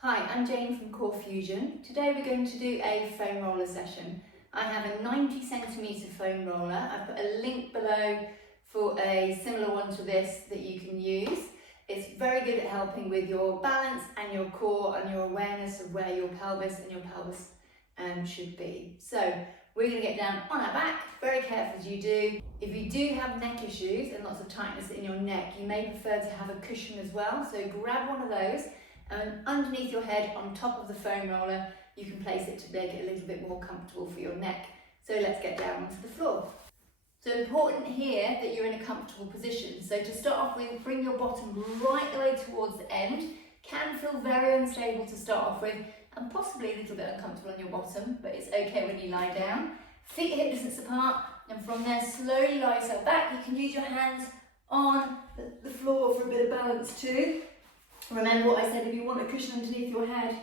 Hi, I'm Jane from Core Fusion. Today we're going to do a foam roller session. I have a 90cm foam roller. I've put a link below for a similar one to this that you can use. It's very good at helping with your balance and your core and your awareness of where your pelvis and your pelvis should be. So we're going to get down on our back, very careful as you do. If you do have neck issues and lots of tightness in your neck, you may prefer to have a cushion as well. So grab one of those. And underneath your head, on top of the foam roller, you can place it to make it a little bit more comfortable for your neck. So let's get down onto the floor. So important here that you're in a comfortable position. So to start off with, bring your bottom right the way towards the end. Can feel very unstable to start off with and possibly a little bit uncomfortable on your bottom, but it's okay when you lie down. Feet hip distance apart, and from there slowly lie yourself back. You can use your hands on the floor for a bit of balance too. Remember what I said, if you want a cushion underneath your head,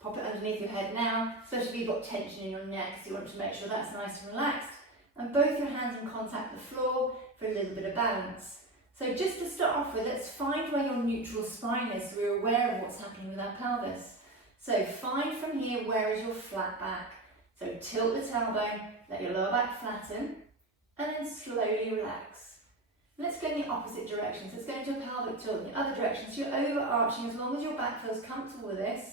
pop it underneath your head now, especially if you've got tension in your neck, so you want to make sure that's nice and relaxed. And both your hands in contact with the floor for a little bit of balance. So just to start off with, let's find where your neutral spine is so we're aware of what's happening with our pelvis. So find from here, where is your flat back? So tilt the tailbone, let your lower back flatten, and then slowly relax. Let's go in the opposite direction. So let's go into a pelvic tilt in the other direction. So you're overarching as long as your back feels comfortable with this,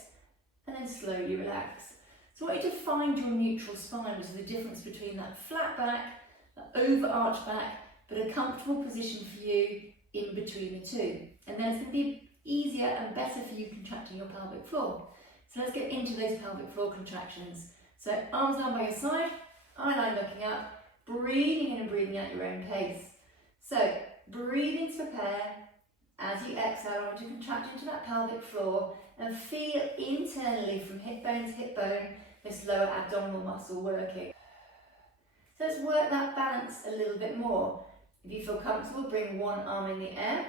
and then slowly relax. So I want you to find your neutral spine, which is the difference between that flat back, that overarched back, but a comfortable position for you in between the two. And then it's going to be easier and better for you contracting your pelvic floor. So let's get into those pelvic floor contractions. So arms down by your side, eye line looking up, breathing in and breathing out your own pace. So breathe in to prepare. As you exhale, I want you to contract into that pelvic floor and feel internally from hip bone to hip bone this lower abdominal muscle working. So let's work that balance a little bit more. If you feel comfortable, bring one arm in the air.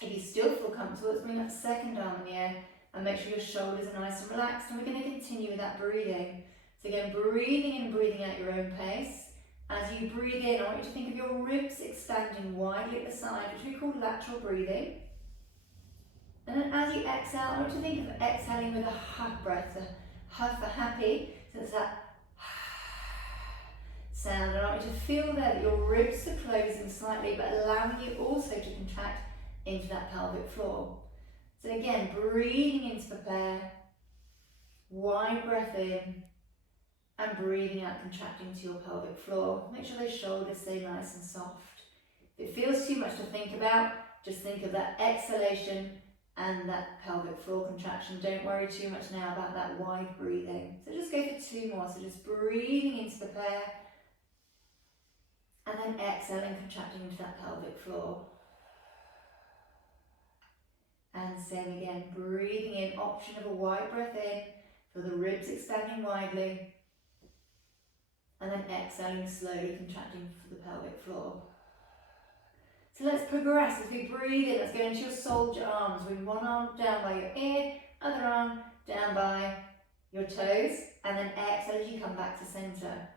If you still feel comfortable, let's bring that second arm in the air and make sure your shoulders are nice and relaxed. And we're going to continue with that breathing. So again, breathing in and breathing out your own pace. As you breathe in, I want you to think of your ribs expanding widely at the side, which we call lateral breathing. And then as you exhale, I want you to think of exhaling with a hug breath, a hug for happy. So it's that sound. And I want you to feel there that your ribs are closing slightly, but allowing you also to contract into that pelvic floor. So again, breathing in to prepare, wide breath in, and breathing out, contracting to your pelvic floor. Make sure those shoulders stay nice and soft. If it feels too much to think about, just think of that exhalation and that pelvic floor contraction. Don't worry too much now about that wide breathing. So just go for two more. So just breathing in to prepare, and then exhaling, contracting into that pelvic floor. And same again, breathing in, option of a wide breath in, for the ribs expanding widely. And then exhaling, slowly contracting for the pelvic floor. So let's progress as we breathe in. Let's go into your soldier arms. Bring one arm down by your ear, other arm down by your toes, and then exhale as you come back to centre.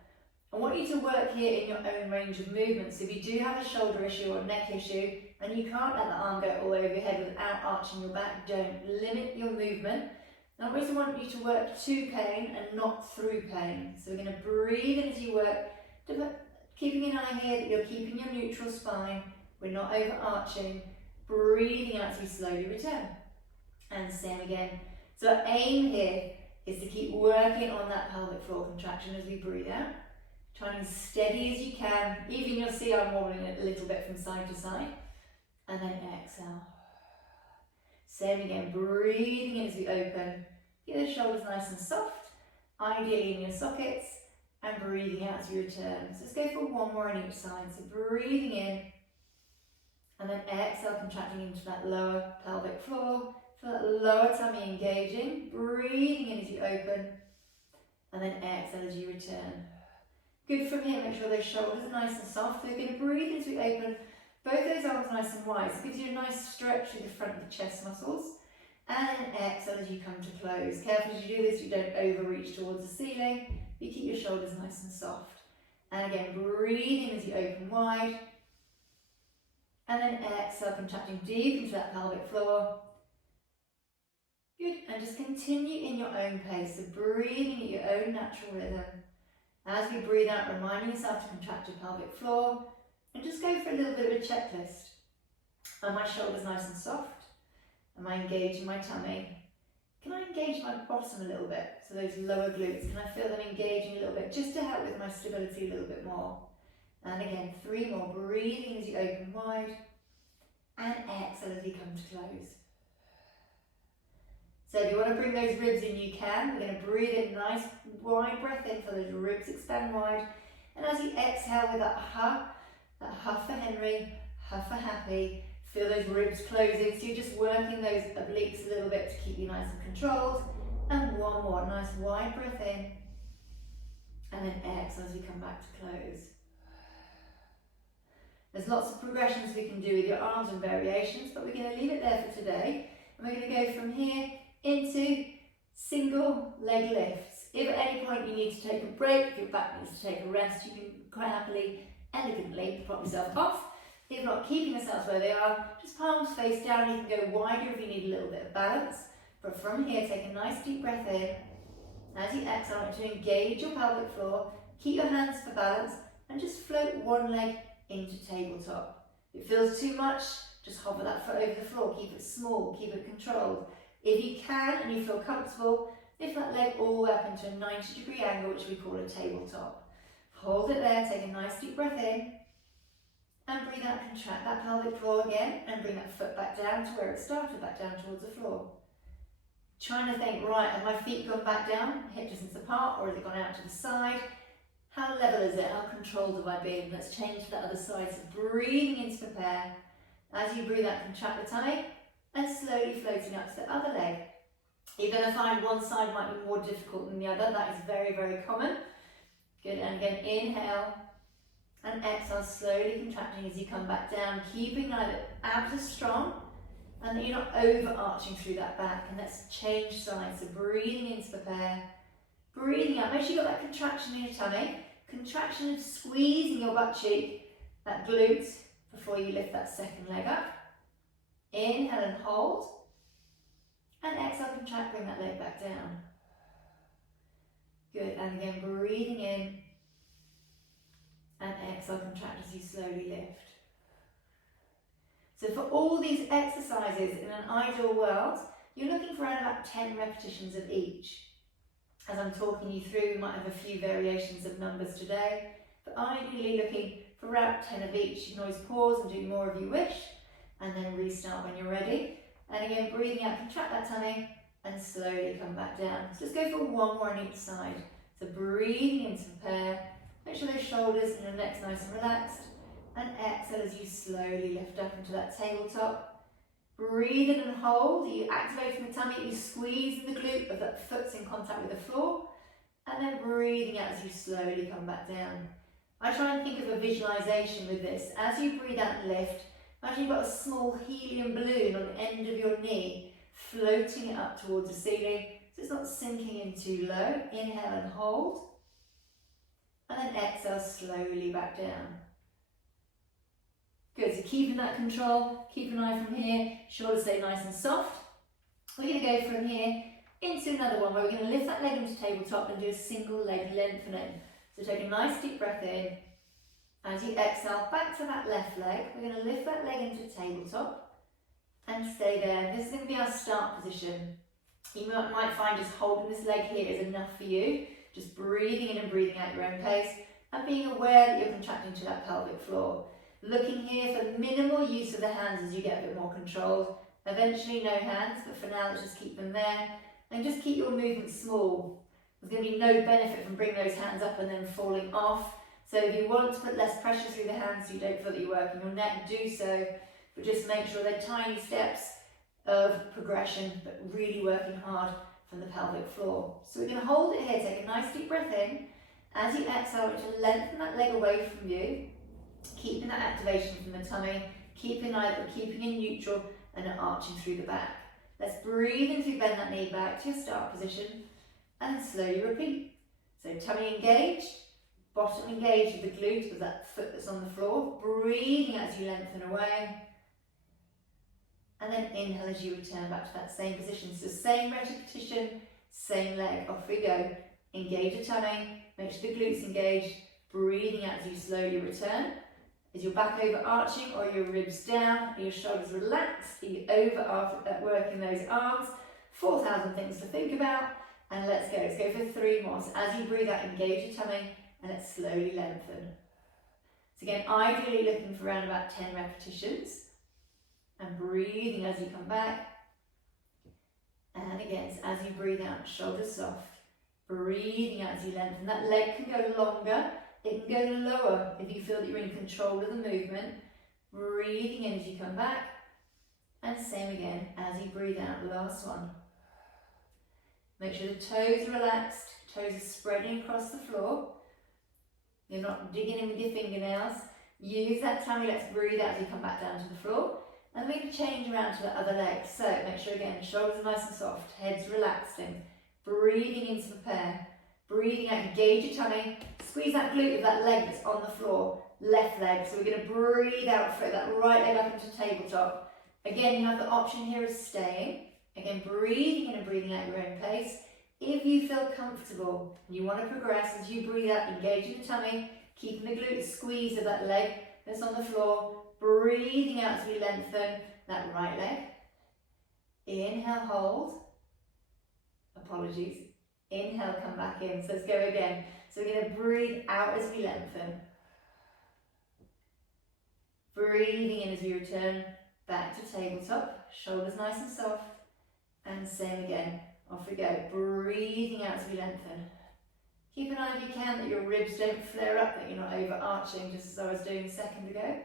I want you to work here in your own range of movement. So if you do have a shoulder issue or a neck issue, and you can't let the arm go all over your head without arching your back, don't limit your movement. I always want you to work to pain and not through pain. So we're going to breathe in as you work, keeping an eye here that you're keeping your neutral spine. We're not overarching. Breathing out as we slowly return. And same again. So our aim here is to keep working on that pelvic floor contraction as we breathe out. Trying as steady as you can. Even you'll see I'm wobbling it a little bit from side to side. And then exhale. Same again, breathing in as we open. Keep the shoulders nice and soft, ideally in your sockets, and breathing out as you return. So let's go for one more on each side. So breathing in, and then exhale, contracting into that lower pelvic floor. Feel that lower tummy engaging. Breathing in as you open, and then exhale as you return. Good from here, make sure those shoulders are nice and soft. So we're going to breathe in as we open. Both those arms nice and wide, so it gives you a nice stretch through the front of the chest muscles. And then exhale as you come to close. Careful as you do this, you don't overreach towards the ceiling. You keep your shoulders nice and soft. And again, breathing as you open wide. And then exhale, contracting deep into that pelvic floor. Good, and just continue in your own pace, so breathing at your own natural rhythm. As we breathe out, reminding yourself to contract your pelvic floor, and just go for a little bit of a checklist. Are my shoulders nice and soft? Am I engaging my tummy? Can I engage my bottom a little bit? So those lower glutes, can I feel them engaging a little bit, just to help with my stability a little bit more? And again, 3 more, breathing as you open wide, and exhale as we come to close. So if you want to bring those ribs in, you can. We're going to breathe in, nice wide breath in, so those ribs expand wide. And as you exhale with that huff for Henry, huff for happy, feel those ribs closing. So you're just working those obliques a little bit to keep you nice and controlled. And one more, nice wide breath in. And then exhale as we come back to close. There's lots of progressions we can do with your arms and variations, but we're going to leave it there for today. And we're going to go from here into single leg lifts. If at any point you need to take a break, if your back needs to take a rest, you can quite happily, elegantly prop yourself off. If not, keeping yourselves where they are, just palms face down. You can go wider if you need a little bit of balance. But from here, take a nice deep breath in. As you exhale, I want you to engage your pelvic floor, keep your hands for balance, and just float one leg into tabletop. If it feels too much, just hover that foot over the floor. Keep it small, keep it controlled. If you can and you feel comfortable, lift that leg all the way up into a 90-degree angle, which we call a tabletop. Hold it there, take a nice deep breath in, and breathe out, contract that pelvic floor again, and bring that foot back down to where it started, back down towards the floor. Trying to think, right, have my feet gone back down, hip distance apart, or has it gone out to the side? How level is it? How controlled have I been? Let's change to that other side. So breathing in to prepare. As you breathe out, contract the tummy, and slowly floating up to the other leg. You're going to find one side might be more difficult than the other. That is very, very common. Good, and again, inhale, and exhale, slowly contracting as you come back down, keeping that abs are strong, and that you're not overarching through that back. And let's change sides. So breathing in to prepare. Breathing out, make sure you've got that contraction in your tummy, contraction of squeezing your butt cheek, that glute, before you lift that second leg up. Inhale and hold, and exhale, contract, bring that leg back down. Good, and again, breathing in, and exhale, contract as you slowly lift. So for all these exercises in an ideal world, you're looking for around about 10 repetitions of each. As I'm talking you through, we might have a few variations of numbers today, but ideally looking for around 10 of each. You can always pause and do more if you wish, and then restart when you're ready. And again, breathing out, contract that tummy, and slowly come back down. So let's go for one more on each side. So breathing in to prepare, make sure those shoulders and your neck's nice and relaxed, and exhale as you slowly lift up into that tabletop. Breathe in and hold. You activate from the tummy, you squeeze in the glute of that foot's in contact with the floor, and then breathing out as you slowly come back down. I try and think of a visualization with this. As you breathe out and lift, imagine you've got a small helium balloon on the end of your knee, floating it up towards the ceiling, so it's not sinking in too low. Inhale and hold, and then exhale slowly back down. Good, so keeping that control, keep an eye from here, shoulders stay nice and soft. We're going to go from here into another one where we're going to lift that leg into tabletop and do a single leg lengthening. So take a nice deep breath in. As you exhale, back to that left leg, we're going to lift that leg into tabletop and stay there. This is going to be our start position. You might find just holding this leg here is enough for you. Just breathing in and breathing out your own pace, and being aware that you're contracting to that pelvic floor. Looking here for minimal use of the hands as you get a bit more controlled. Eventually no hands, but for now let's just keep them there. And just keep your movement small. There's going to be no benefit from bringing those hands up and then falling off. So if you want to put less pressure through the hands so you don't feel that you're working your neck, do so. But just make sure they're tiny steps of progression, but really working hard from the pelvic floor. So we're going to hold it here, take a nice deep breath in. As you exhale, we're going to lengthen that leg away from you. Keeping that activation from the tummy, keeping in neutral and arching through the back. Let's breathe in through, bend that knee back to your start position, and slowly repeat. So tummy engaged, bottom engaged with the glute of that foot that's on the floor. Breathing as you lengthen away, and then inhale as you return back to that same position. So same repetition, same leg, off we go. Engage the tummy, make sure the glutes engaged, breathing out as you slowly return. Is your back overarching or your ribs down? Are your shoulders relaxed? Are you working those arms? 4,000 things to think about. And let's go for 3 more. So as you breathe out, engage your tummy and let's slowly lengthen. So again, ideally looking for around about 10 repetitions. And breathing as you come back. And again, so as you breathe out, shoulders soft. Breathing out as you lengthen. That leg can go longer, it can go lower if you feel that you're in control of the movement. Breathing in as you come back. And same again as you breathe out, last one. Make sure the toes are relaxed, toes are spreading across the floor. You're not digging in with your fingernails. Use that tummy, let's breathe out as you come back down to the floor. And maybe change around to the other leg. So make sure again, shoulders are nice and soft, head's relaxing. Breathing into prepare. Breathing out, engage your tummy. Squeeze that glute of that leg that's on the floor. Left leg. So we're going to breathe out, float that right leg up into tabletop. Again, you have the option here of staying. Again, breathing in and breathing out your own pace. If you feel comfortable and you want to progress, as you breathe out, engaging the tummy, keeping the glute squeeze of that leg that's on the floor. Breathing out as we lengthen that right leg. Inhale, hold. Apologies. Inhale, come back in. So let's go again. So we're going to breathe out as we lengthen. Breathing in as we return back to tabletop. Shoulders nice and soft. And same again. Off we go. Breathing out as we lengthen. Keep an eye if you can that your ribs don't flare up, that you're not overarching, just as I was doing a second ago.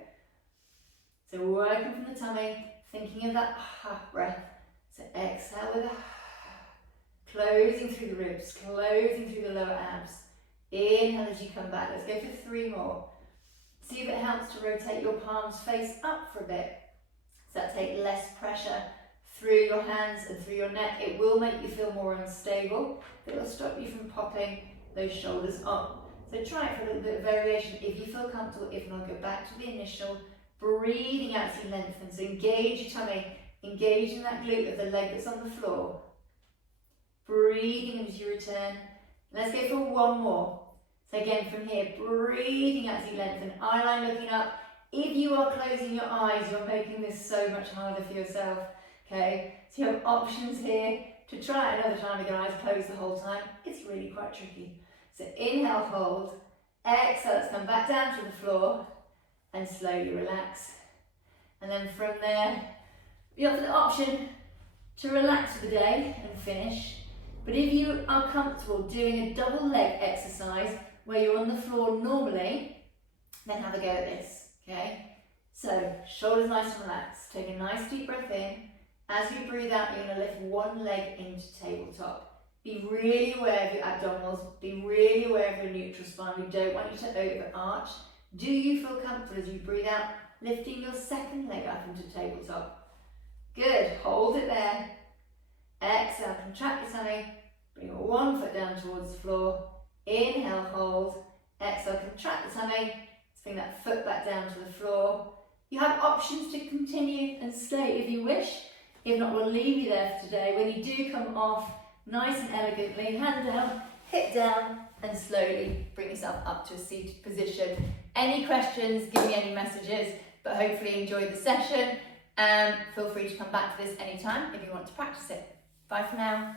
So working from the tummy, thinking of that breath. So exhale with a closing through the ribs, closing through the lower abs. Inhale as you come back. Let's go for 3 more. See if it helps to rotate your palms face up for a bit. So that takes less pressure through your hands and through your neck. It will make you feel more unstable, but it will stop you from popping those shoulders up. So try it for a little bit of variation if you feel comfortable. If not, go back to the initial. Breathing out as you lengthen. So engage your tummy, engaging that glute of the leg that's on the floor. Breathing as you return. Let's go for 1 more. So again from here, breathing out as you lengthen, eye line looking up. If you are closing your eyes, you're making this so much harder for yourself. Okay, so you have options here to try it another time with your eyes closed the whole time. It's really quite tricky. So inhale, hold. Exhale, let's come back down to the floor and slowly relax. And then from there, you have the option to relax for the day and finish. But if you are comfortable doing a double leg exercise where you're on the floor normally, then have a go at this, okay? So shoulders nice and relaxed. Take a nice deep breath in. As you breathe out, you're going to lift 1 leg into tabletop. Be really aware of your abdominals. Be really aware of your neutral spine. We don't want you to overarch. Do you feel comfortable as you breathe out, lifting your 2nd leg up into tabletop? Good. Hold it there. Exhale, contract your tummy. Bring 1 foot down towards the floor. Inhale, hold. Exhale, contract the tummy. Let's bring that foot back down to the floor. You have options to continue and stay if you wish. If not, we'll leave you there for today. When you do come off, nice and elegantly, hand down, hip down, and slowly bring yourself up to a seated position. Any questions, give me any messages, but hopefully enjoy the session. Feel free to come back to this anytime if you want to practice it. Bye for now.